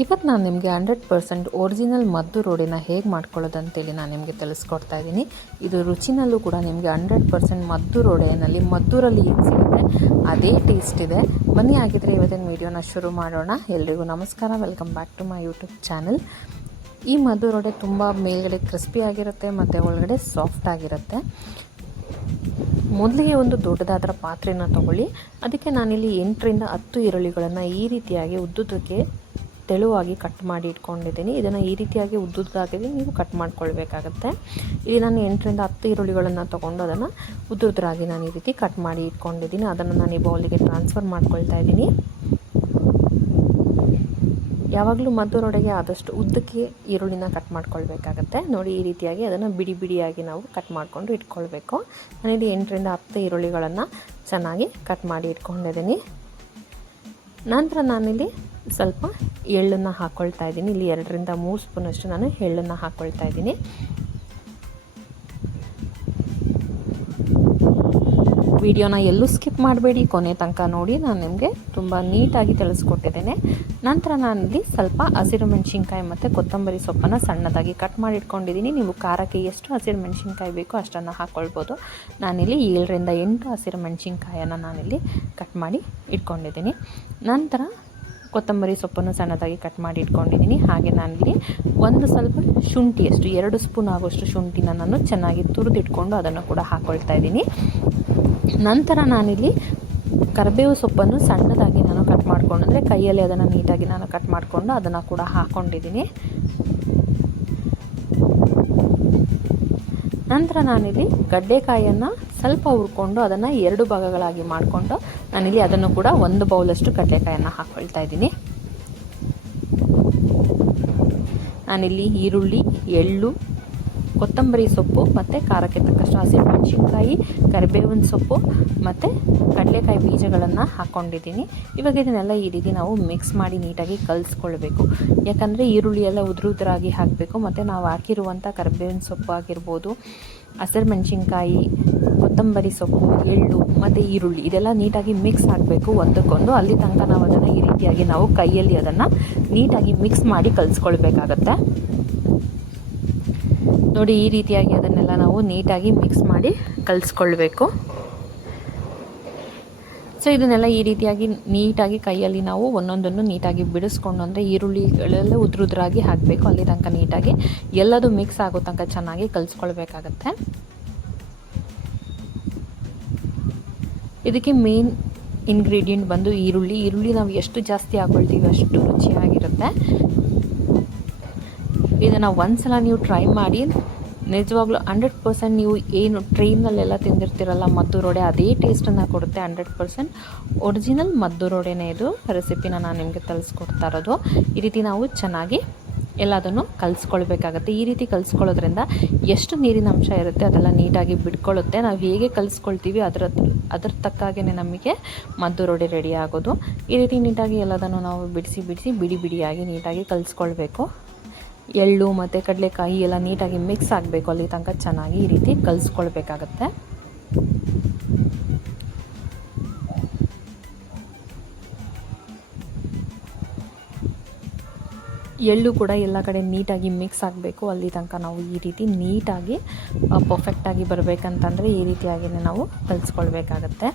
ಇವತ್ತು ನಾನು ನಿಮಗೆ ಹಂಡ್ರೆಡ್ ಪರ್ಸೆಂಟ್ ಒರಿಜಿನಲ್ ಮದ್ದು ರೋಡಿನ ಹೇಗೆ ಮಾಡ್ಕೊಳ್ಳೋದು ಅಂತೇಳಿ ನಾನು ನಿಮಗೆ ತಿಳಿಸ್ಕೊಡ್ತಾ ಇದ್ದೀನಿ. ಇದು ರುಚಿನಲ್ಲೂ ಕೂಡ ನಿಮಗೆ ಹಂಡ್ರೆಡ್ ಪರ್ಸೆಂಟ್ ಮದ್ದು ರೋಡೆಯಲ್ಲಿ ಮದ್ದೂರಲ್ಲಿ ಏನು ಸಿಗುತ್ತೆ ಅದೇ ಟೇಸ್ಟ್ ಇದೆ. ಬನ್ನಿ ಆಗಿದ್ದರೆ ಇವತ್ತಿನ ವೀಡಿಯೋನ ಶುರು ಮಾಡೋಣ. ಎಲ್ರಿಗೂ ನಮಸ್ಕಾರ. Welcome back to my YouTube channel ಈ ಮದ್ದು ರೋಡೆ ತುಂಬ ಮೇಲ್ಗಡೆ ಕ್ರಿಸ್ಪಿ ಆಗಿರುತ್ತೆ, ಮತ್ತು ಒಳಗಡೆ ಸಾಫ್ಟ್ ಆಗಿರುತ್ತೆ. ಮೊದಲಿಗೆ ಒಂದು ದೊಡ್ಡದಾದ ಪಾತ್ರೆನ ತಗೊಳ್ಳಿ. ಅದಕ್ಕೆ ನಾನಿಲ್ಲಿ ಎಂಟರಿಂದ ಹತ್ತು ಈರುಳ್ಳಿಗಳನ್ನು ಈ ರೀತಿಯಾಗಿ ಉದ್ದುದಕ್ಕೆ ತೆಳುವಾಗಿ ಕಟ್ ಮಾಡಿ ಇಟ್ಕೊಂಡಿದ್ದೀನಿ. ಇದನ್ನು ಈ ರೀತಿಯಾಗಿ ಉದ್ದುದ್ದಾಗಿ ನೀವು ಕಟ್ ಮಾಡ್ಕೊಳ್ಬೇಕಾಗತ್ತೆ. ಇಲ್ಲಿ ನಾನು ಎಂಟರಿಂದ ಹತ್ತು ಈರುಳ್ಳಿಗಳನ್ನು ತೊಗೊಂಡು ಅದನ್ನು ಉದ್ದುದ್ರಾಗಿ ನಾನು ಈ ರೀತಿ ಕಟ್ ಮಾಡಿ ಇಟ್ಕೊಂಡಿದ್ದೀನಿ. ಅದನ್ನು ನಾನು ಈ ಬೌಲಿಗೆ ಟ್ರಾನ್ಸ್ಫರ್ ಮಾಡ್ಕೊಳ್ತಾ ಇದ್ದೀನಿ. ಯಾವಾಗಲೂ ಮದ್ದೂರೊಡೆಗೆ ಆದಷ್ಟು ಉದ್ದಕ್ಕೆ ಈರುಳ್ಳಿನ ಕಟ್ ಮಾಡ್ಕೊಳ್ಬೇಕಾಗತ್ತೆ. ನೋಡಿ, ಈ ರೀತಿಯಾಗಿ ಅದನ್ನು ಬಿಡಿ ಬಿಡಿಯಾಗಿ ನಾವು ಕಟ್ ಮಾಡಿಕೊಂಡು ಇಟ್ಕೊಳ್ಬೇಕು. ನಾನಿಲ್ಲಿ ಎಂಟರಿಂದ ಹತ್ತು ಈರುಳ್ಳಿಗಳನ್ನು ಚೆನ್ನಾಗಿ ಕಟ್ ಮಾಡಿ ಇಟ್ಕೊಂಡಿದ್ದೀನಿ. ನಂತರ ನಾನಿಲ್ಲಿ ಸ್ವಲ್ಪ ಎಳ್ಳನ್ನು ಹಾಕ್ಕೊಳ್ತಾ ಇದ್ದೀನಿ. ಇಲ್ಲಿ ಎರಡರಿಂದ ಮೂರು ಸ್ಪೂನಷ್ಟು ನಾನು ಎಳ್ಳನ್ನು ಹಾಕ್ಕೊಳ್ತಾ ಇದ್ದೀನಿ. ವಿಡಿಯೋನ ಎಲ್ಲೂ ಸ್ಕಿಪ್ ಮಾಡಬೇಡಿ. ಕೊನೆ ತನಕ ನೋಡಿ, ನಾನು ನಿಮಗೆ ತುಂಬ ನೀಟಾಗಿ ತಿಳಿಸ್ಕೊಟ್ಟಿದ್ದೇನೆ. ನಂತರ ನಾನು ಇಲ್ಲಿ ಸ್ವಲ್ಪ ಹಸಿರು ಮೆಣಸಿನ್ಕಾಯಿ ಮತ್ತು ಕೊತ್ತಂಬರಿ ಸೊಪ್ಪನ್ನು ಸಣ್ಣದಾಗಿ ಕಟ್ ಮಾಡಿ ಇಟ್ಕೊಂಡಿದ್ದೀನಿ ನೀವು ಖಾರಕ್ಕೆ ಎಷ್ಟು ಹಸಿರು ಮೆಣಸಿನ್ಕಾಯಿ ಬೇಕೋ ಅಷ್ಟನ್ನು ಹಾಕ್ಕೊಳ್ಬೋದು ನಾನಿಲ್ಲಿ ಏಳರಿಂದ ಎಂಟು ಹಸಿರು ಮೆಣಸಿನ್ಕಾಯನ್ನು ನಾನಿಲ್ಲಿ ಕಟ್ ಮಾಡಿ ಇಟ್ಕೊಂಡಿದ್ದೀನಿ. ನಂತರ ಕೊತ್ತಂಬರಿ ಸೊಪ್ಪನ್ನು ಸಣ್ಣದಾಗಿ ಕಟ್ ಮಾಡಿ ಇಟ್ಕೊಂಡಿದ್ದೀನಿ. ಹಾಗೆ ನಾನಿಲ್ಲಿ ಒಂದು ಸ್ವಲ್ಪ ಶುಂಠಿಯಷ್ಟು, ಎರಡು ಸ್ಪೂನ್ ಆಗುವಷ್ಟು ಶುಂಠಿನ ನಾನು ಚೆನ್ನಾಗಿ ತುರಿದಿಟ್ಕೊಂಡು ಅದನ್ನು ಕೂಡ ಹಾಕ್ಕೊಳ್ತಾ ಇದ್ದೀನಿ. ನಂತರ ನಾನಿಲ್ಲಿ ಕರಿಬೇವು ಸೊಪ್ಪನ್ನು ಸಣ್ಣದಾಗಿ ನಾನು ಕಟ್ ಮಾಡಿಕೊಂಡು, ಅಂದರೆ ಕೈಯಲ್ಲಿ ಅದನ್ನು ನೀಟಾಗಿ ನಾನು ಕಟ್ ಮಾಡಿಕೊಂಡು ಅದನ್ನು ಕೂಡ ಹಾಕ್ಕೊಂಡಿದ್ದೀನಿ ನಂತರ ನಾನಿಲ್ಲಿ ಗಡ್ಡೆಕಾಯಿಯನ್ನು ಸ್ವಲ್ಪ ಹುರ್ಕೊಂಡು ಅದನ್ನು ಎರಡು ಭಾಗಗಳಾಗಿ ಮಾಡಿಕೊಂಡು ನಾನಿಲ್ಲಿ ಅದನ್ನು ಕೂಡ ಒಂದು ಬೌಲಷ್ಟು ಕಡಲೆಕಾಯನ್ನು ಹಾಕ್ಕೊಳ್ತಾ ಇದ್ದೀನಿ. ನಾನಿಲ್ಲಿ ಈರುಳ್ಳಿ, ಎಳ್ಳು, ಕೊತ್ತಂಬರಿ ಸೊಪ್ಪು ಮತ್ತು ಖಾರಕ್ಕೆ ತಕ್ಕಷ್ಟು ಹಸಿಮೆಣಸಿನ್ಕಾಯಿ, ಕರಿಬೇವಿನ ಸೊಪ್ಪು ಮತ್ತು ಕಡಲೆಕಾಯಿ ಬೀಜಗಳನ್ನು ಹಾಕ್ಕೊಂಡಿದ್ದೀನಿ ಇವಾಗ ಇದನ್ನೆಲ್ಲ ಈ ರೀತಿ ನಾವು ಮಿಕ್ಸ್ ಮಾಡಿ ನೀಟಾಗಿ ಕಲಿಸ್ಕೊಳ್ಬೇಕು. ಯಾಕಂದರೆ ಈರುಳ್ಳಿ ಎಲ್ಲ ಉದುರು ಉದುರಾಗಿ ಹಾಕಬೇಕು, ಮತ್ತು ನಾವು ಹಾಕಿರುವಂಥ ಕರಿಬೇವಿನ ಸೊಪ್ಪು ಆಗಿರ್ಬೋದು ಹಸಿರು ಮೆಣಸಿನ್ಕಾಯಿ, ಕೊತ್ತಂಬರಿ ಸೊಪ್ಪು, ಎಳ್ಳು, ಮತ್ತು ಈರುಳ್ಳಿ ಇದೆಲ್ಲ ನೀಟಾಗಿ ಮಿಕ್ಸ್ ಆಗಬೇಕು ಒಂದಕ್ಕೊಂದು ಅಲ್ಲಿ ತನಕ ನಾವು ಅದನ್ನು ಈ ರೀತಿಯಾಗಿ ನಾವು ಕೈಯಲ್ಲಿ ಅದನ್ನು ನೀಟಾಗಿ ಮಿಕ್ಸ್ ಮಾಡಿ ಕಲಿಸ್ಕೊಳ್ಬೇಕಾಗತ್ತೆ. ನೋಡಿ ಈ ರೀತಿಯಾಗಿ ಅದನ್ನೆಲ್ಲ ನಾವು ನೀಟಾಗಿ ಮಿಕ್ಸ್ ಮಾಡಿ ಕಲಿಸ್ಕೊಳ್ಬೇಕು. ಸೊ, ಇದನ್ನೆಲ್ಲ ಈ ರೀತಿಯಾಗಿ ನೀಟಾಗಿ ಕೈಯಲ್ಲಿ ನಾವು ಒಂದೊಂದನ್ನು ನೀಟಾಗಿ ಬಿಡಿಸ್ಕೊಂಡು ಅಂದರೆ ಈರುಳ್ಳಿಗಳೆಲ್ಲ ಉದ್ರುದ್ರಾಗಿ ಹಾಕಬೇಕು. ಅಲ್ಲಿ ತನಕ ನೀಟಾಗಿ ಎಲ್ಲದು ಮಿಕ್ಸ್ ಆಗೋ ತನಕ ಚೆನ್ನಾಗಿ ಕಲಿಸ್ಕೊಳ್ಬೇಕಾಗತ್ತೆ. ಇದಕ್ಕೆ ಮೇನ್ ಇಂಗ್ರೀಡಿಯೆಂಟ್ ಬಂದು ಈರುಳ್ಳಿ. ಈರುಳ್ಳಿ ನಾವು ಎಷ್ಟು ಜಾಸ್ತಿ ಹಾಕೊಳ್ತೀವಿ ಅಷ್ಟು ರುಚಿಯಾಗಿರುತ್ತೆ. ಇದನ್ನು ಒಂದ್ಸಲ ನೀವು ಟ್ರೈ ಮಾಡಿ ನಿಜವಾಗ್ಲೂ ಹಂಡ್ರೆಡ್ ಪರ್ಸೆಂಟ್ ನೀವು ಏನು ಟ್ರೈನಲ್ಲೆಲ್ಲ ತಿಂದಿರ್ತೀರಲ್ಲ ಮದ್ದು ರೋಡೆ, ಅದೇ ಟೇಸ್ಟನ್ನು ಕೊಡುತ್ತೆ. ಹಂಡ್ರೆಡ್ ಪರ್ಸೆಂಟ್ ಒರಿಜಿನಲ್ ಮದ್ದು ರೋಡೆನೇ ಇದು. ರೆಸಿಪಿನ ನಾನು ನಿಮಗೆ ತರಿಸ್ಕೊಡ್ತಾ ಇರೋದು. ಈ ರೀತಿ ನಾವು ಚೆನ್ನಾಗಿ ಎಲ್ಲದನ್ನು ಕಲಿಸ್ಕೊಳ್ಬೇಕಾಗತ್ತೆ. ಈ ರೀತಿ ಕಲಿಸ್ಕೊಳ್ಳೋದ್ರಿಂದ ಎಷ್ಟು ನೀರಿನ ಅಂಶ ಇರುತ್ತೆ ಅದೆಲ್ಲ ನೀಟಾಗಿ ಬಿಟ್ಕೊಳ್ಳುತ್ತೆ ನಾವು ಹೇಗೆ ಕಲಿಸ್ಕೊಳ್ತೀವಿ ಅದರ ಅದ್ರ ತಕ್ಕಾಗೇ ನಮಗೆ ಮದ್ದು ರೋಡೆ ರೆಡಿ ಆಗೋದು. ಈ ರೀತಿ ನೀಟಾಗಿ ಎಲ್ಲದನ್ನು ನಾವು ಬಿಡಿಸಿ ಬಿಡಿಸಿ, ಬಿಡಿ, ಬಿಡಿಯಾಗಿ ನೀಟಾಗಿ ಕಲಿಸ್ಕೊಳ್ಬೇಕು. ಎಳ್ಳು ಮತ್ತು ಕಡಲೆಕಾಯಿ ಎಲ್ಲ ನೀಟಾಗಿ ಮಿಕ್ಸ್ ಆಗಬೇಕು. ಅಲ್ಲಿ ತನಕ ಚೆನ್ನಾಗಿ ಈ ರೀತಿ ಕಲಿಸ್ಕೊಳ್ಬೇಕಾಗತ್ತೆ. ಎಳ್ಳು ಕೂಡ ಎಲ್ಲ ಕಡೆ ನೀಟಾಗಿ ಮಿಕ್ಸ್ ಆಗಬೇಕು. ಅಲ್ಲಿ ತನಕ ನಾವು ಈ ರೀತಿ ನೀಟಾಗಿ ಪರ್ಫೆಕ್ಟಾಗಿ ಬರಬೇಕಂತಂದರೆ ಈ ರೀತಿಯಾಗಿಯೇ ನಾವು ಕಲಿಸ್ಕೊಳ್ಬೇಕಾಗತ್ತೆ.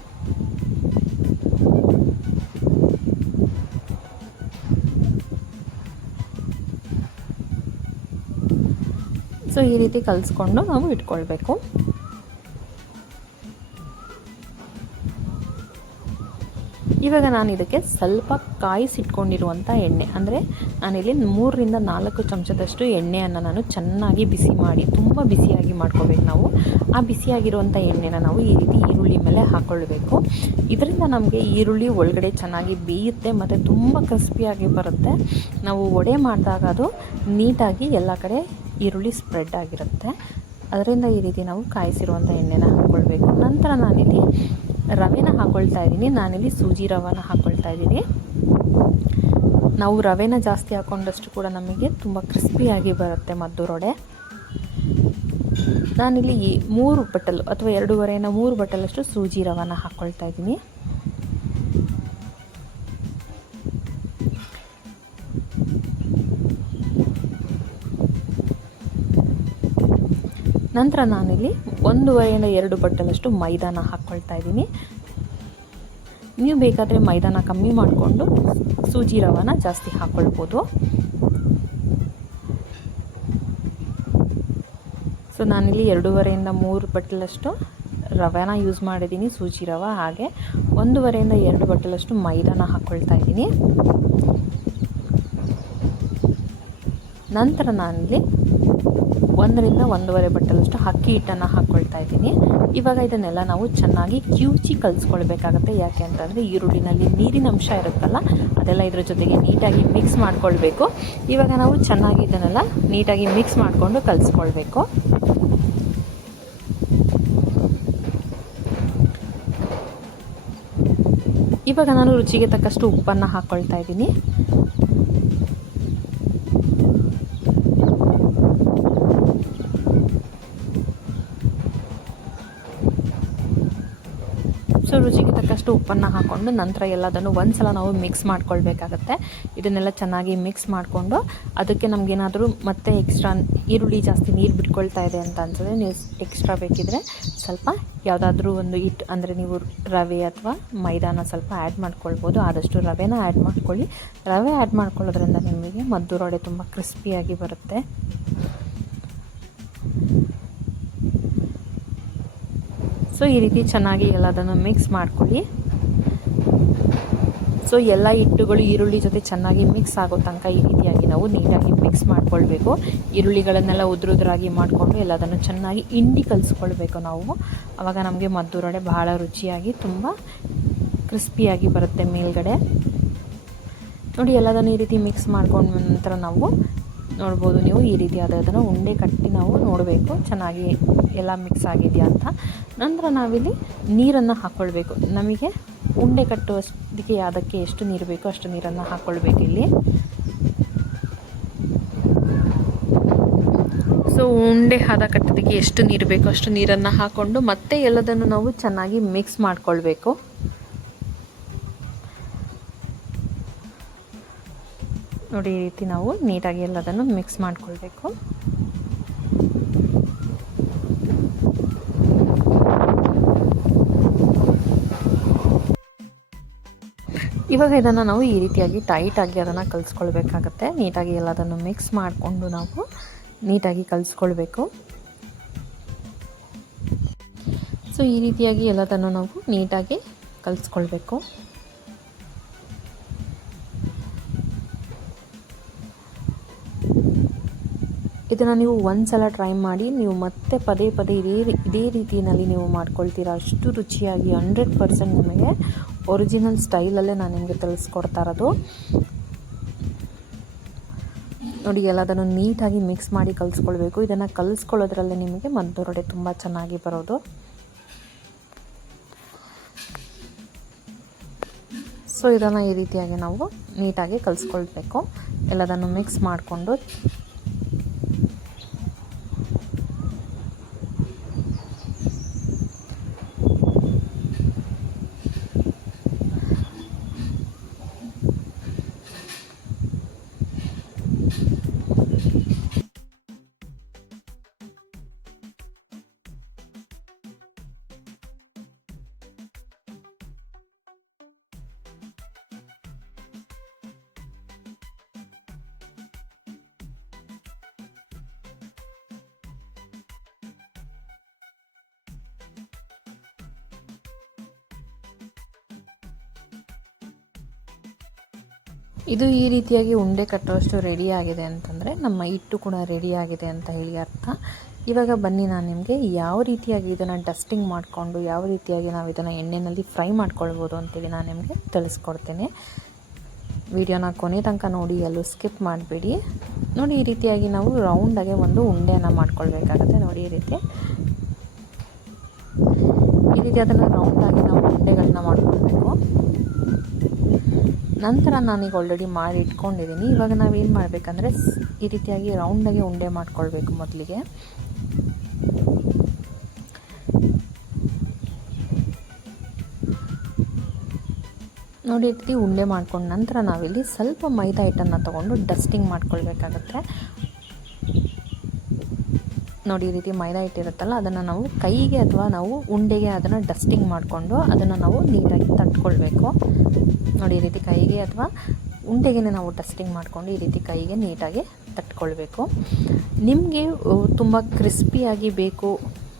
ಸೊ ಈ ರೀತಿ ಕಲಿಸ್ಕೊಂಡು ನಾವು ಇಟ್ಕೊಳ್ಬೇಕು. ಇವಾಗ ನಾನು ಇದಕ್ಕೆ ಸ್ವಲ್ಪ ಕಾಯಿಸಿಟ್ಕೊಂಡಿರುವಂಥ ಎಣ್ಣೆ, ಅಂದರೆ ನಾನಿಲ್ಲಿ ಮೂರರಿಂದ ನಾಲ್ಕು ಚಮಚದಷ್ಟು ಎಣ್ಣೆಯನ್ನು ನಾನು ಚೆನ್ನಾಗಿ ಬಿಸಿ ಮಾಡಿ, ತುಂಬ ಬಿಸಿಯಾಗಿ ಮಾಡ್ಕೋಬೇಕು ನಾವು. ಆ ಬಿಸಿಯಾಗಿರುವಂಥ ಎಣ್ಣೆನ ನಾವು ಈ ರೀತಿ ಈರುಳ್ಳಿ ಮೇಲೆ ಹಾಕ್ಕೊಳ್ಬೇಕು ಇದರಿಂದ ನಮಗೆ ಈರುಳ್ಳಿ ಒಳಗಡೆ ಚೆನ್ನಾಗಿ ಬೇಯುತ್ತೆ, ಮತ್ತು ತುಂಬ ಕ್ರಿಸ್ಪಿಯಾಗಿ ಬರುತ್ತೆ. ನಾವು ಒಡೆ ಮಾಡಿದಾಗ ಅದು ನೀಟಾಗಿ ಎಲ್ಲ ಕಡೆ ಈರುಳ್ಳಿ ಸ್ಪ್ರೆಡ್ ಆಗಿರುತ್ತೆ. ಅದರಿಂದ ಈ ರೀತಿ ನಾವು ಕಾಯಿಸಿರುವಂಥ ಎಣ್ಣೆನ ಹಾಕ್ಕೊಳ್ಬೇಕು ನಂತರ ನಾನಿಲ್ಲಿ ರವೆನ ಹಾಕ್ಕೊಳ್ತಾ ಇದ್ದೀನಿ. ನಾನಿಲ್ಲಿ ಸೂಜಿ ರವೆನ ಹಾಕ್ಕೊಳ್ತಾ ಇದ್ದೀನಿ. ನಾವು ರವೆನ ಜಾಸ್ತಿ ಹಾಕ್ಕೊಂಡಷ್ಟು ಕೂಡ ನಮಗೆ ತುಂಬ ಕ್ರಿಸ್ಪಿಯಾಗಿ ಬರುತ್ತೆ ಮದ್ದು ರೊಡೆ. ನಾನಿಲ್ಲಿ ಈ ಮೂರು ಬಟಲ್ ಅಥವಾ ಎರಡೂವರೆಯಿಂದ ಮೂರು ಬಟಲಷ್ಟು ಸೂಜಿ ರವೆನ ಹಾಕ್ಕೊಳ್ತಾ ಇದ್ದೀನಿ. ನಂತರ ನಾನಿಲ್ಲಿ ಒಂದೂವರೆಯಿಂದ ಎರಡು ಬಟ್ಟಲಷ್ಟು ಮೈದಾನ ಹಾಕ್ಕೊಳ್ತಾ ಇದ್ದೀನಿ. ನೀವು ಬೇಕಾದರೆ ಮೈದಾನ ಕಮ್ಮಿ ಮಾಡಿಕೊಂಡು ಸೂಜಿ ರವಾನ ಜಾಸ್ತಿ ಹಾಕ್ಕೊಳ್ಬೋದು ಸೊ ನಾನಿಲ್ಲಿ ಎರಡೂವರೆಯಿಂದ ಮೂರು ಬಟ್ಟಲಷ್ಟು ರವೆನ ಯೂಸ್ ಮಾಡಿದ್ದೀನಿ, ಸೂಜಿ ರವೆ. ಹಾಗೆ ಒಂದೂವರೆಯಿಂದ ಎರಡು ಬಟ್ಟಲಷ್ಟು ಮೈದಾನ ಹಾಕ್ಕೊಳ್ತಾ ಇದ್ದೀನಿ. ನಂತರ ನಾನಿಲ್ಲಿ ಒಂದರಿಂದ ಒಂದೂವರೆ ಬಟ್ಟಲಷ್ಟು ಅಕ್ಕಿ ಹಿಟ್ಟನ್ನು ಹಾಕ್ಕೊಳ್ತಾ ಇದ್ದೀನಿ. ಇವಾಗ ಇದನ್ನೆಲ್ಲ ನಾವು ಚೆನ್ನಾಗಿ ಕ್ಯೂಚಿ ಕಲಿಸ್ಕೊಳ್ಬೇಕಾಗತ್ತೆ. ಯಾಕೆ ಅಂತಂದರೆ ಈರುಳ್ಳಿನಲ್ಲಿ ನೀರಿನ ಅಂಶ ಇರುತ್ತಲ್ಲ, ಅದೆಲ್ಲ ಇದ್ರ ಜೊತೆಗೆ ನೀಟಾಗಿ ಮಿಕ್ಸ್ ಮಾಡ್ಕೊಳ್ಬೇಕು. ಇವಾಗ ನಾವು ಚೆನ್ನಾಗಿ ಇದನ್ನೆಲ್ಲ ನೀಟಾಗಿ ಮಿಕ್ಸ್ ಮಾಡಿಕೊಂಡು ಕಲಿಸ್ಕೊಳ್ಬೇಕು. ಇವಾಗ ನಾನು ರುಚಿಗೆ ತಕ್ಕಷ್ಟು ಉಪ್ಪನ್ನು ಹಾಕ್ಕೊಳ್ತಾ ಇದ್ದೀನಿ ಸೊ ರುಚಿಗೆ ಉಪ್ಪನ್ನ ಹಾಕ್ಕೊಂಡು ನಂತರ ಎಲ್ಲದನ್ನು ಒಂದು ಸಲ ನಾವು ಮಿಕ್ಸ್ ಮಾಡ್ಕೊಳ್ಬೇಕಾಗತ್ತೆ. ಇದನ್ನೆಲ್ಲ ಚೆನ್ನಾಗಿ ಮಿಕ್ಸ್ ಮಾಡಿಕೊಂಡು ಅದಕ್ಕೆ ನಮಗೇನಾದರೂ ಮತ್ತೆ ಎಕ್ಸ್ಟ್ರಾ ಈರುಳ್ಳಿ ಜಾಸ್ತಿ ನೀರು ಬಿಟ್ಕೊಳ್ತಾ ಇದೆ ಅಂತ ಅನ್ಸಿದ್ರೆ ನೀವು ಎಕ್ಸ್ಟ್ರಾ ಬೇಕಿದ್ರೆ ಸ್ವಲ್ಪ ಯಾವುದಾದ್ರೂ ಒಂದು ಹಿಟ್ಟು ಅಂದರೆ ನೀವು ರವೆ ಅಥವಾ ಮೈದಾನ ಸ್ವಲ್ಪ ಆ್ಯಡ್ ಮಾಡ್ಕೊಳ್ಬೋದು. ಆದಷ್ಟು ರವೆನ ಆ್ಯಡ್ ಮಾಡ್ಕೊಳ್ಳಿ. ರವೆ ಆ್ಯಡ್ ಮಾಡ್ಕೊಳ್ಳೋದ್ರಿಂದ ನಿಮಗೆ ಮದ್ದು ರೊಡೆ ತುಂಬ ಕ್ರಿಸ್ಪಿಯಾಗಿ ಬರುತ್ತೆ. ಸೊ, ಈ ರೀತಿ ಚೆನ್ನಾಗಿ ಎಲ್ಲದನ್ನು ಮಿಕ್ಸ್ ಮಾಡ್ಕೊಳ್ಳಿ. ಸೊ, ಎಲ್ಲ ಹಿಟ್ಟುಗಳು ಈರುಳ್ಳಿ ಜೊತೆ ಚೆನ್ನಾಗಿ ಮಿಕ್ಸ್ ಆಗೋ ತನಕ ಈ ರೀತಿಯಾಗಿ ನಾವು ನೀಟಾಗಿ ಮಿಕ್ಸ್ ಮಾಡ್ಕೊಳ್ಬೇಕು. ಈರುಳ್ಳಿಗಳನ್ನೆಲ್ಲ ಉದುರುದ್ರಾಗಿ ಮಾಡಿಕೊಂಡು ಎಲ್ಲದನ್ನು ಚೆನ್ನಾಗಿ ಹಿಂಡಿ ಕಲಿಸ್ಕೊಳ್ಬೇಕು ನಾವು. ಆವಾಗ ನಮಗೆ ಮದ್ದೂರೊಡೆ ಬಹಳ ರುಚಿಯಾಗಿ, ತುಂಬ ಕ್ರಿಸ್ಪಿಯಾಗಿ ಬರುತ್ತೆ ಮೇಲ್ಗಡೆ. ನೋಡಿ, ಎಲ್ಲದನ್ನು ಈ ರೀತಿ ಮಿಕ್ಸ್ ಮಾಡ್ಕೊಂಡ ನಂತರ ನಾವು ನೋಡ್ಬೋದು ನೀವು ಈ ರೀತಿಯಾದ ಅದನ್ನು ಉಂಡೆ ಕಟ್ಟಿ ನಾವು ನೋಡಬೇಕು. ಚೆನ್ನಾಗಿ ಎಲ್ಲ ಮಿಕ್ಸ್ ಆಗಿದೆಯಾ ಅಂತ. ನಂತರ ನಾವಿಲ್ಲಿ ನೀರನ್ನು ಹಾಕ್ಕೊಳ್ಬೇಕು ನಮಗೆ ಉಂಡೆ ಕಟ್ಟುವಷ್ಟಕ್ಕೆ ಅದಕ್ಕೆ ಎಷ್ಟು ನೀರು ಬೇಕೋ ಅಷ್ಟು ನೀರನ್ನು ಹಾಕ್ಕೊಳ್ಬೇಕು ಇಲ್ಲಿ. ಸೊ ಉಂಡೆ ಹದ ಕಟ್ಟೋದಕ್ಕೆ ಎಷ್ಟು ನೀರು ಬೇಕೋ ಅಷ್ಟು ನೀರನ್ನು ಹಾಕ್ಕೊಂಡು ಮತ್ತೆ ಎಲ್ಲದನ್ನು ನಾವು ಚೆನ್ನಾಗಿ ಮಿಕ್ಸ್ ಮಾಡಿಕೊಳ್ಬೇಕು. ನೋಡಿ ಈ ರೀತಿ ನಾವು ನೀಟಾಗಿ ಎಲ್ಲದನ್ನು ಮಿಕ್ಸ್ ಮಾಡ್ಕೊಳ್ಬೇಕು. ಇವಾಗ ಇದನ್ನು ನಾವು ಈ ರೀತಿಯಾಗಿ ಟೈಟಾಗಿ ಅದನ್ನು ಕಲಿಸ್ಕೊಳ್ಬೇಕಾಗತ್ತೆ. ನೀಟಾಗಿ ಎಲ್ಲದನ್ನು ಮಿಕ್ಸ್ ಮಾಡಿಕೊಂಡು ನಾವು ನೀಟಾಗಿ ಕಲಿಸ್ಕೊಳ್ಬೇಕು. ಸೊ ಈ ರೀತಿಯಾಗಿ ಎಲ್ಲದನ್ನು ನಾವು ನೀಟಾಗಿ ಕಲಿಸ್ಕೊಳ್ಬೇಕು. ಇದನ್ನು ನೀವು ಒಂದು ಸಲ ಟ್ರೈ ಮಾಡಿ ನೀವು ಮತ್ತೆ ಪದೇ ಪದೇ ಇದೇ ಇದೇ ರೀತಿಯಲ್ಲಿ ನೀವು ಮಾಡ್ಕೊಳ್ತೀರಾ. ಅಷ್ಟು ರುಚಿಯಾಗಿ ಹಂಡ್ರೆಡ್ ಪರ್ಸೆಂಟ್ ನಿಮಗೆ ಒರಿಜಿನಲ್ ಸ್ಟೈಲಲ್ಲೇ ನಾನು ನಿಮಗೆ ತಿಳಿಸ್ಕೊಡ್ತಾ ಇರೋದು. ನೋಡಿ, ಎಲ್ಲದನ್ನು ನೀಟಾಗಿ ಮಿಕ್ಸ್ ಮಾಡಿ ಕಲಿಸ್ಕೊಳ್ಬೇಕು. ಇದನ್ನು ಕಲಿಸ್ಕೊಳ್ಳೋದ್ರಲ್ಲೇ ನಿಮಗೆ ಮದ್ದೊರಡೆ ತುಂಬ ಚೆನ್ನಾಗಿ ಬರೋದು. ಸೊ ಇದನ್ನು ಈ ರೀತಿಯಾಗಿ ನಾವು ನೀಟಾಗಿ ಕಲಿಸ್ಕೊಳ್ಬೇಕು. ಎಲ್ಲದನ್ನು ಮಿಕ್ಸ್ ಮಾಡಿಕೊಂಡು ಇದು ಈ ರೀತಿಯಾಗಿ ಉಂಡೆ ಕಟ್ಟುವಷ್ಟು ರೆಡಿ ಆಗಿದೆ ಅಂತಂದರೆ ನಮ್ಮ ಹಿಟ್ಟು ಕೂಡ ರೆಡಿ ಆಗಿದೆ ಅಂತ ಹೇಳಿ ಅರ್ಥ. ಇವಾಗ ಬನ್ನಿ ನಾನು ನಿಮಗೆ ಯಾವ ರೀತಿಯಾಗಿ ಇದನ್ನು ಡಸ್ಟಿಂಗ್ ಮಾಡಿಕೊಂಡು, ಯಾವ ರೀತಿಯಾಗಿ ನಾವು ಇದನ್ನು ಎಣ್ಣೆಯಲ್ಲಿ ಫ್ರೈ ಮಾಡ್ಕೊಳ್ಬೋದು ಅಂತೇಳಿ ನಾನು ನಿಮಗೆ ತಿಳಿಸ್ಕೊಡ್ತೇನೆ. ವಿಡಿಯೋನ ಕೊನೆ ತನಕ ನೋಡಿ, ಎಲ್ಲೂ ಸ್ಕಿಪ್ ಮಾಡಬೇಡಿ. ನೋಡಿ, ಈ ರೀತಿಯಾಗಿ ನಾವು ರೌಂಡಾಗೆ ಒಂದು ಉಂಡೆಯನ್ನು ಮಾಡ್ಕೊಳ್ಬೇಕಾಗತ್ತೆ. ನೋಡಿ, ಈ ರೀತಿ. ಈ ರೀತಿ ಅದನ್ನು ರೌಂಡಾಗಿ ನಾವು ಉಂಡೆಗಳನ್ನ ಮಾಡ್ಕೊಳ್ಬೇಕು. ನಂತರ ನಾನೀಗ ಆಲ್ರೆಡಿ ಮಾಡಿ ಇಟ್ಕೊಂಡಿದ್ದೀನಿ ಇವಾಗ ನಾವೇನು ಮಾಡಬೇಕಂದ್ರೆ ಈ ರೀತಿಯಾಗಿ ರೌಂಡಾಗಿ ಉಂಡೆ ಮಾಡ್ಕೊಳ್ಬೇಕು ಮೊದಲಿಗೆ. ನೋಡಿ ರೀತಿ ಉಂಡೆ ಮಾಡ್ಕೊಂಡು ನಂತರ ನಾವಿಲ್ಲಿ ಸ್ವಲ್ಪ ಮೈದಾ ಹಿಟ್ಟನ್ನು ತೊಗೊಂಡು ಡಸ್ಟಿಂಗ್ ಮಾಡ್ಕೊಳ್ಬೇಕಾಗತ್ತೆ. ನೋಡಿ, ಈ ರೀತಿ ಮೈದಾ ಹಿಟ್ಟಿರುತ್ತಲ್ಲ, ಅದನ್ನು ನಾವು ಕೈಗೆ ಅಥವಾ ನಾವು ಉಂಡೆಗೆ ಅದನ್ನು ಡಸ್ಟಿಂಗ್ ಮಾಡಿಕೊಂಡು ಅದನ್ನು ನಾವು ನೀಟಾಗಿ ತಟ್ಕೊಳ್ಬೇಕು. ನೋಡಿ, ಈ ರೀತಿ ಕೈಗೆ ಅಥವಾ ಉಂಡೆಗೆ ನಾವು ಡಸ್ಟಿಂಗ್ ಮಾಡಿಕೊಂಡು ಈ ರೀತಿ ಕೈಗೆ ನೀಟಾಗಿ ತಟ್ಕೊಳ್ಬೇಕು. ನಿಮಗೆ ತುಂಬ ಕ್ರಿಸ್ಪಿಯಾಗಿ ಬೇಕು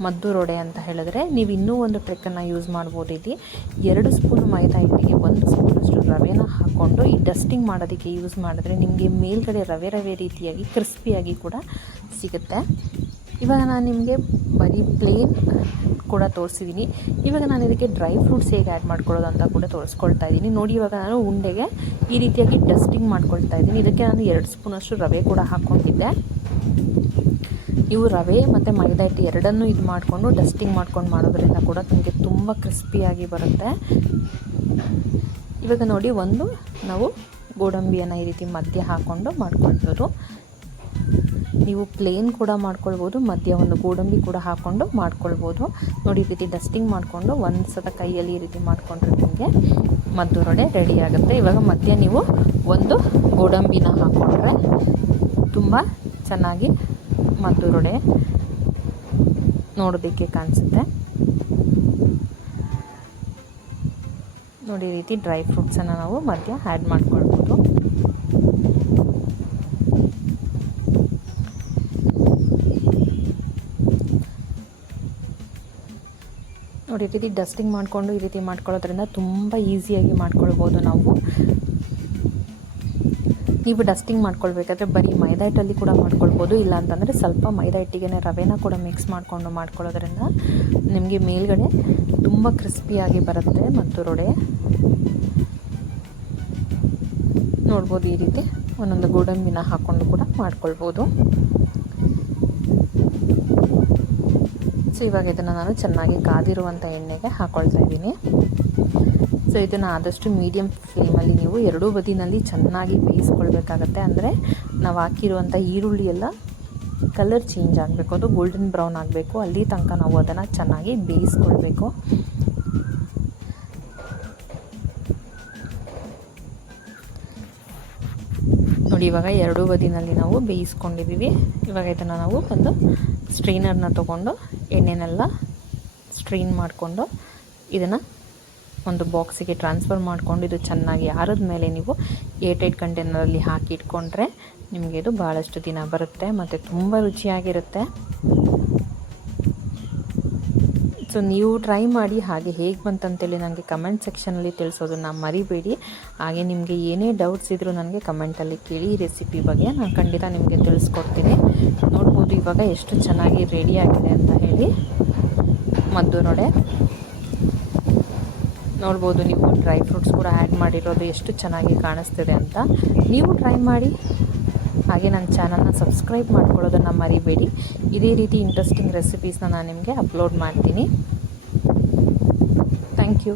ಮದ್ದು ರೊಡೆ ಅಂತ ಹೇಳಿದ್ರೆ, ನೀವು ಇನ್ನೂ ಒಂದು ಟ್ರಿಕ್ಕನ್ನು ಯೂಸ್ ಮಾಡ್ಬೋದು ಇಲ್ಲಿ ಎರಡು ಸ್ಪೂನ್ ಮೈದಾ ಹಿಟ್ಟಿಗೆ ಒಂದು ಸ್ಪೂನಷ್ಟು ರವೆನ ಹಾಕ್ಕೊಂಡು ಈ ಡಸ್ಟಿಂಗ್ ಮಾಡೋದಕ್ಕೆ ಯೂಸ್ ಮಾಡಿದ್ರೆ ನಿಮಗೆ ಮೇಲ್ಗಡೆ ರವೆ ರವೆ ರೀತಿಯಾಗಿ ಕ್ರಿಸ್ಪಿಯಾಗಿ ಕೂಡ ಸಿಗುತ್ತೆ. ಇವಾಗ ನಾನು ನಿಮಗೆ ಬರೀ ಪ್ಲೇನ್ ಕೂಡ ತೋರಿಸಿದ್ದೀನಿ ಇವಾಗ ನಾನು ಇದಕ್ಕೆ ಡ್ರೈ ಫ್ರೂಟ್ಸ್ ಹೇಗೆ ಆ್ಯಡ್ ಮಾಡ್ಕೊಳ್ಳೋದು ಅಂತ ಕೂಡ ತೋರಿಸ್ಕೊಳ್ತಾ ಇದ್ದೀನಿ ನೋಡಿ ಇವಾಗ ನಾನು ಉಂಡೆಗೆ ಈ ರೀತಿಯಾಗಿ ಡಸ್ಟಿಂಗ್ ಮಾಡ್ಕೊಳ್ತಾ ಇದ್ದೀನಿ ಇದಕ್ಕೆ ನಾನು ಎರಡು ಸ್ಪೂನಷ್ಟು ರವೆ ಕೂಡ ಹಾಕ್ಕೊಂಡಿದ್ದೆ. ಇವು ರವೆ ಮತ್ತು ಮೈದಾ ಹಿಟ್ಟು ಎರಡನ್ನೂ ಇದು ಮಾಡಿಕೊಂಡು ಡಸ್ಟಿಂಗ್ ಮಾಡ್ಕೊಂಡು ಮಾಡೋದ್ರಿಂದ ಕೂಡ ನಿಮಗೆ ತುಂಬ ಕ್ರಿಸ್ಪಿಯಾಗಿ ಬರುತ್ತೆ. ಇವಾಗ ನೋಡಿ, ಒಂದು ನಾವು ಗೋಡಂಬಿಯನ್ನು ಈ ರೀತಿ ಮಧ್ಯೆ ಹಾಕ್ಕೊಂಡು ಮಾಡ್ಕೊಳ್ಬೋದು ನೀವು ಪ್ಲೇನ್ ಕೂಡ ಮಾಡ್ಕೊಳ್ಬೋದು, ಮಧ್ಯ ಒಂದು ಗೋಡಂಬಿ ಕೂಡ ಹಾಕ್ಕೊಂಡು ಮಾಡ್ಕೊಳ್ಬೋದು. ನೋಡಿ ಈ ರೀತಿ ಡಸ್ಟಿಂಗ್ ಮಾಡಿಕೊಂಡು ಒಂದು ಸತ ಕೈಯಲ್ಲಿ ಈ ರೀತಿ ಮಾಡಿಕೊಂಡ್ರೆ ನಿಮಗೆ ಮದ್ದು ರೊಡೆ ಆಗುತ್ತೆ. ಇವಾಗ ಮಧ್ಯ ನೀವು ಒಂದು ಗೋಡಂಬಿನ ಹಾಕ್ಕೊಂಡ್ರೆ ತುಂಬ ಚೆನ್ನಾಗಿ ಮದ್ದು ರೊಡೆ ನೋಡೋದಕ್ಕೆ ಕಾಣಿಸುತ್ತೆ. ನೋಡಿ ರೀತಿ ಡ್ರೈ ಫ್ರೂಟ್ಸನ್ನು ನಾವು ಮಧ್ಯ ಆ್ಯಡ್ ಮಾಡ್ಕೊಳ್ಬೋದು. ನೋಡಿ, ಈ ರೀತಿ ಡಸ್ಟಿಂಗ್ ಮಾಡಿಕೊಂಡು ಈ ರೀತಿ ಮಾಡ್ಕೊಳ್ಳೋದ್ರಿಂದ ತುಂಬ ಈಸಿಯಾಗಿ ಮಾಡ್ಕೊಳ್ಬೋದು ನಾವು. ನೀವು ಡಸ್ಟಿಂಗ್ ಮಾಡ್ಕೊಳ್ಬೇಕಾದ್ರೆ ಬರೀ ಮೈದಾ ಹಿಟ್ಟಲ್ಲಿ ಕೂಡ ಮಾಡ್ಕೊಳ್ಬೋದು ಇಲ್ಲ ಅಂತಂದರೆ ಸ್ವಲ್ಪ ಮೈದಾ ಹಿಟ್ಟಿಗೆ ರವೆನ ಕೂಡ ಮಿಕ್ಸ್ ಮಾಡಿಕೊಂಡು ಮಾಡ್ಕೊಳ್ಳೋದ್ರಿಂದ ನಿಮಗೆ ಮೇಲ್ಗಡೆ ತುಂಬ ಕ್ರಿಸ್ಪಿಯಾಗಿ ಬರುತ್ತೆ ಮತ್ತು ರೊಡೆ. ನೋಡ್ಬೋದು ಈ ರೀತಿ ಒಂದೊಂದು ಗೋಡಂಬಿನ ಹಾಕ್ಕೊಂಡು ಕೂಡ ಮಾಡ್ಕೊಳ್ಬೋದು. ಸೊ, ಇವಾಗ ಇದನ್ನು ನಾನು ಚೆನ್ನಾಗಿ ಕಾದಿರುವಂಥ ಎಣ್ಣೆಗೆ ಹಾಕ್ಕೊಳ್ತಾ ಇದ್ದೀನಿ. ಸೊ, ಇದನ್ನು ಆದಷ್ಟು ಮೀಡಿಯಮ್ ಫ್ಲೇಮಲ್ಲಿ ನೀವು ಎರಡೂ ಬದಿನಲ್ಲಿ ಚೆನ್ನಾಗಿ ಬೇಯಿಸ್ಕೊಳ್ಬೇಕಾಗತ್ತೆ. ಅಂದರೆ ನಾವು ಹಾಕಿರುವಂಥ ಈರುಳ್ಳಿ ಎಲ್ಲ ಕಲರ್ ಚೇಂಜ್ ಆಗಬೇಕು. ಅದು ಗೋಲ್ಡನ್ ಬ್ರೌನ್ ಆಗಬೇಕು. ಅಲ್ಲಿ ತನಕ ನಾವು ಅದನ್ನು ಚೆನ್ನಾಗಿ ಬೇಯಿಸ್ಕೊಳ್ಬೇಕು. ನೋಡಿ, ಇವಾಗ ಎರಡೂ ಬದಿನಲ್ಲಿ ನಾವು ಬೇಯಿಸ್ಕೊಂಡಿದ್ದೀವಿ. ಇವಾಗ ಇದನ್ನು ನಾವು ಒಂದು ಸ್ಟ್ರೈನರ್ನ ತೊಗೊಂಡು ಎಣ್ಣೆನೆಲ್ಲ ಸ್ಟ್ರೈನ್ ಮಾಡಿಕೊಂಡು ಇದನ್ನು ಒಂದು ಬಾಕ್ಸಿಗೆ ಟ್ರಾನ್ಸ್ಫರ್ ಮಾಡಿಕೊಂಡು ಇದು ಚೆನ್ನಾಗಿ ಆರಿದ ಮೇಲೆ ನೀವು ಏಟ್ ಏಟ್ ಕಂಟೈನರಲ್ಲಿ ಹಾಕಿ ಇಟ್ಕೊಂಡ್ರೆ ನಿಮಗೆ ಇದು ಭಾಳಷ್ಟು ದಿನ ಬರುತ್ತೆ ಮತ್ತು ತುಂಬ ರುಚಿಯಾಗಿರುತ್ತೆ. ಸೊ ನೀವು ಟ್ರೈ ಮಾಡಿ ಹಾಗೆ ಹೇಗೆ ಬಂತಂತೇಳಿ ನನಗೆ ಕಮೆಂಟ್ ಸೆಕ್ಷನಲ್ಲಿ ತಿಳಿಸೋದನ್ನು ಮರಿಬೇಡಿ. ಹಾಗೆ ನಿಮಗೆ ಏನೇ ಡೌಟ್ಸ್ ಇದ್ದರೂ ನನಗೆ ಕಮೆಂಟಲ್ಲಿ ಕೇಳಿ ರೆಸಿಪಿ ಬಗ್ಗೆ ನಾನು ಖಂಡಿತ ನಿಮಗೆ ತಿಳಿಸ್ಕೊಡ್ತೀನಿ. ನೋಡ್ಬೋದು ಇವಾಗ ಎಷ್ಟು ಚೆನ್ನಾಗಿ ರೆಡಿಯಾಗಿದೆ ಅಂತ ಹೇಳಿ. ಮದ್ದು ನೋಡೆ. ನೋಡ್ಬೋದು ನೀವು ಡ್ರೈ ಫ್ರೂಟ್ಸ್ ಕೂಡ ಆ್ಯಡ್ ಮಾಡಿರೋದು ಎಷ್ಟು ಚೆನ್ನಾಗಿ ಕಾಣಿಸ್ತಿದೆ ಅಂತ. ನೀವು ಟ್ರೈ ಮಾಡಿ. ಹಾಗೆ ನನ್ನ ಚಾನಲ್ನ ಸಬ್ಸ್ಕ್ರೈಬ್ ಮಾಡ್ಕೊಳ್ಳೋದನ್ನು ಮರಿಬೇಡಿ. ಇದೇ ರೀತಿ ಇಂಟ್ರೆಸ್ಟಿಂಗ್ ರೆಸಿಪೀಸ್ನ ನಾನು ನಿಮಗೆ ಅಪ್ಲೋಡ್ ಮಾಡ್ತೀನಿ. Thank you